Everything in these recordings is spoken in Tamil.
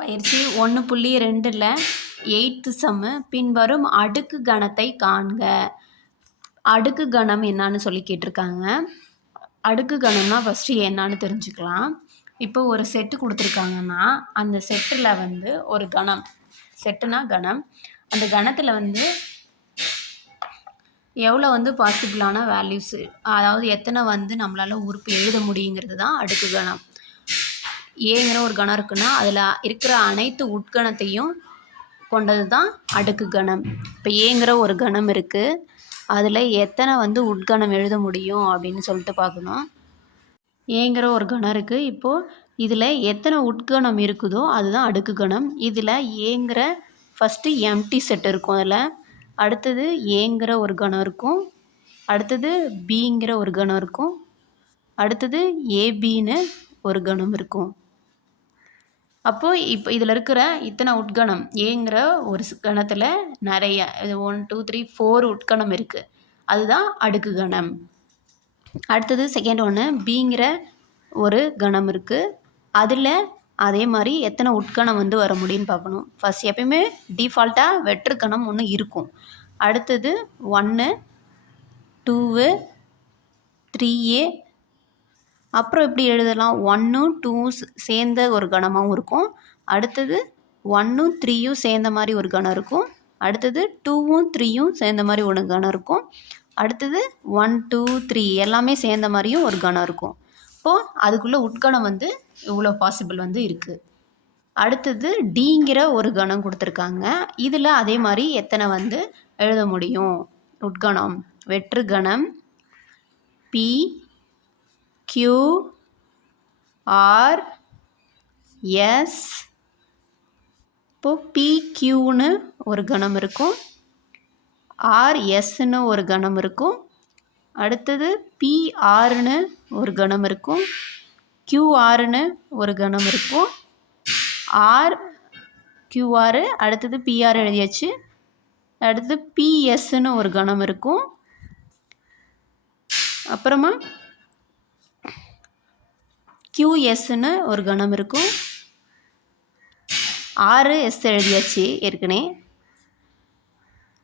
பயிற்சி ஒன்று புள்ளி ரெண்டில் எயித்து சம்மு பின்வரும் அடுக்கு கணத்தை காண்க. அடுக்கு கணம் என்னான்னு சொல்லி கேட்டிருக்காங்க. அடுக்கு கணம்னா ஃபஸ்ட்டு என்னான்னு தெரிஞ்சுக்கலாம். இப்போ ஒரு செட்டு கொடுத்துருக்காங்கன்னா அந்த செட்டில் வந்து ஒரு கணம். செட்டுனா கணம். அந்த கணத்தில் வந்து எவ்வளோ வந்து பாசிபிளான வேல்யூஸு அதாவது எத்தனை வந்து நம்மளால் உறுப்பு எழுத முடியுங்கிறது தான் அடுக்கு கணம். ஏங்கிற ஒரு கணம் இருக்குன்னா அதில் இருக்கிற அனைத்து உட்கணத்தையும் கொண்டது தான் அடுக்கு கணம். இப்போ ஏங்கிற ஒரு கணம் இருக்குது அதில் எத்தனை வந்து உட்கணம் எழுத முடியும் அப்படின்னு சொல்லிட்டு பார்க்கணும். ஏங்கிற ஒரு கணம் இருக்குது இப்போது இதில் எத்தனை உட்கணம் இருக்குதோ அதுதான் அடுக்கு கணம். இதில் ஏங்கிற ஃபஸ்ட்டு எம்டி செட் இருக்கும் அதில். அடுத்தது ஏங்கிற ஒரு கணம் இருக்கும். அடுத்தது பிங்கிற ஒரு கணம் இருக்கும். அடுத்தது ஏபின்னு ஒரு கணம் இருக்கும். அப்போது இப்போ இதில் இருக்கிற இத்தனை உட்கணம் ஏங்கிற ஒரு ஸ் கணத்தில் நிறைய இது ஒன் டூ த்ரீ ஃபோர் உட்கணம் இருக்குது அதுதான் அடுக்கு கணம். அடுத்தது செகண்ட் ஒன்று பிங்கிற ஒரு கணம் இருக்குது அதில் அதே மாதிரி எத்தனை உட்கணம் வந்து வர முடியும்னு பார்க்கணும். ஃபஸ்ட் எப்பயுமே டிஃபால்ட்டாக வெற்று கணம் ஒன்று இருக்கும். அடுத்தது ஒன்று டூவு த்ரீ ஏ அப்புறம் எப்படி எழுதலாம்? ஒன்றும் டூவும் சேர்ந்த ஒரு கணமாகவும் இருக்கும். அடுத்தது ஒன்றும் த்ரீயும் சேர்ந்த மாதிரி ஒரு கணம் இருக்கும். அடுத்தது டூவும் த்ரீயும் சேர்ந்த மாதிரி ஒரு கணம் இருக்கும். அடுத்தது ஒன் டூ த்ரீ எல்லாமே சேர்ந்த மாதிரியும் ஒரு கணம் இருக்கும். இப்போது அதுக்குள்ளே உட்கணம் வந்து இவ்வளோ பாசிபிள் வந்து இருக்குது அடுத்தது டிங்கிற ஒரு கணம் கொடுத்துருக்காங்க. இதில் அதே மாதிரி எத்தனை வந்து எழுத முடியும்? உட்கணம் வெற்று கணம் பி கியூ ஆர் எஸ் இப்போ பிக்யூன்னு ஒரு கணம் இருக்கும். ஆர்எஸ்ன்னு ஒரு கணம் இருக்கும். அடுத்தது பிஆர்னு ஒரு கணம் இருக்கும். கியூஆர்னு ஒரு கணம் இருக்கும். ஆர் கியூஆர் அடுத்தது பிஆர் எழுதியாச்சு. அடுத்தது பிஎஸ்ன்னு ஒரு கணம் இருக்கும். அப்புறமா கியூஎஸ்ன்னு ஒரு கணம் இருக்கும். ஆறு எஸ் எழுதியாச்சு ஏற்கனவே.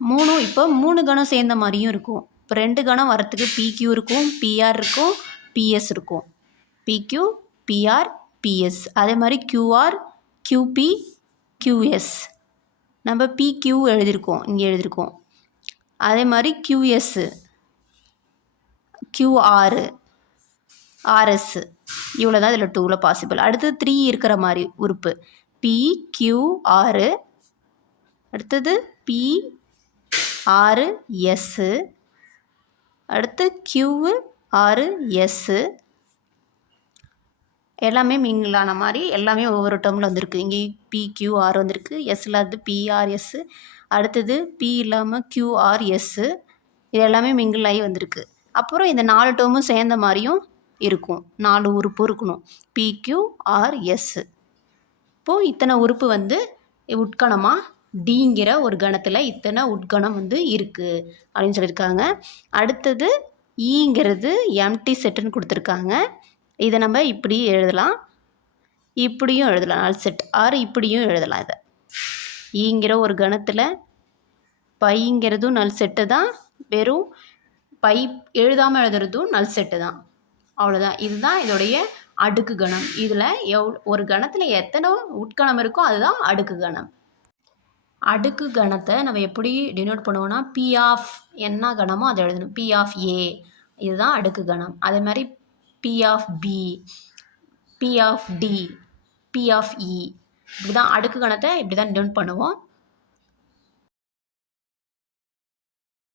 மூணும் இப்போ மூணு கணம் சேர்ந்த மாதிரியும் இருக்கும். இப்போ ரெண்டு கணம் வரத்துக்கு பிக்யூ இருக்கும் பிஆர் இருக்கும் பிஎஸ் இருக்கும். பிக்யூ பிஆர் பிஎஸ் அதே மாதிரி கியூஆர் கியூபி கியூஎஸ் நம்ம பிக்யூ எழுதியிருக்கோம் இங்கே எழுதியிருக்கோம். அதே மாதிரி கியூஎஸ்ஸு கியூஆர் ஆர்எஸ்ஸு இவ்வளோ தான் இதில் டூவில் பாசிபிள் அடுத்தது த்ரீ இருக்கிற மாதிரி உறுப்பு. பி கியூ ஆறு அடுத்தது பி ஆறு எஸ்ஸு அடுத்து கியூவு ஆறு எஸ்ஸு எல்லாமே மிங்கிளான மாதிரி எல்லாமே ஒவ்வொரு டேர்மில் வந்திருக்கு. இங்கே பி கியூ ஆர் வந்திருக்கு. எஸ் இல்லாதது பிஆர்எஸ்ஸு அடுத்தது பி இல்லாமல் கியூஆர்எஸ்ஸு இது எல்லாமே மிங்கிள் ஆகி வந்திருக்கு. அப்புறம் இந்த நாலு டேர்மும் சேர்ந்த மாதிரியும் இருக்கும். நாலு உறுப்பு இருக்கணும். பிக்யூஆர்எஸ்ஸு இப்போது இத்தனை உறுப்பு வந்து உட்கணமாக டிங்கிற ஒரு கணத்தில் இத்தனை உட்கணம் வந்து இருக்குது அப்படின்னு சொல்லியிருக்காங்க. அடுத்தது e ஈங்கிறது எம்டி செட்டுன்னு கொடுத்துருக்காங்க. இதை நம்ம இப்படி எழுதலாம். இப்படியும் எழுதலாம். நாலு செட் ஆறு இப்படியும் எழுதலாம் இதை. E ஈங்கிற ஒரு கணத்தில் பைங்கிறதும் நல் செட்டு தான். வெறும் பை எழுதாமல் எழுதுறதும் நல் செட்டு தான். அவ்வளோதான் இதுதான் இதோடைய அடுக்கு கணம். இதில் எவ் ஒரு கணத்தில் எத்தனை உட்கணம் இருக்கோ அதுதான் அடுக்கு கணம். அடுக்கு கணத்தை நம்ம எப்படி டினோட் பண்ணுவோம்னா பி ஆஃப் என்ன கணமோ அதை எழுதணும். பி ஆஃப் ஏ இதுதான் அடுக்கு கணம். அதே மாதிரி P of P P of T P of E e. இப்படி தான் அடுக்கு கணத்தை இப்படி தான் டினோட் பண்ணுவோம்.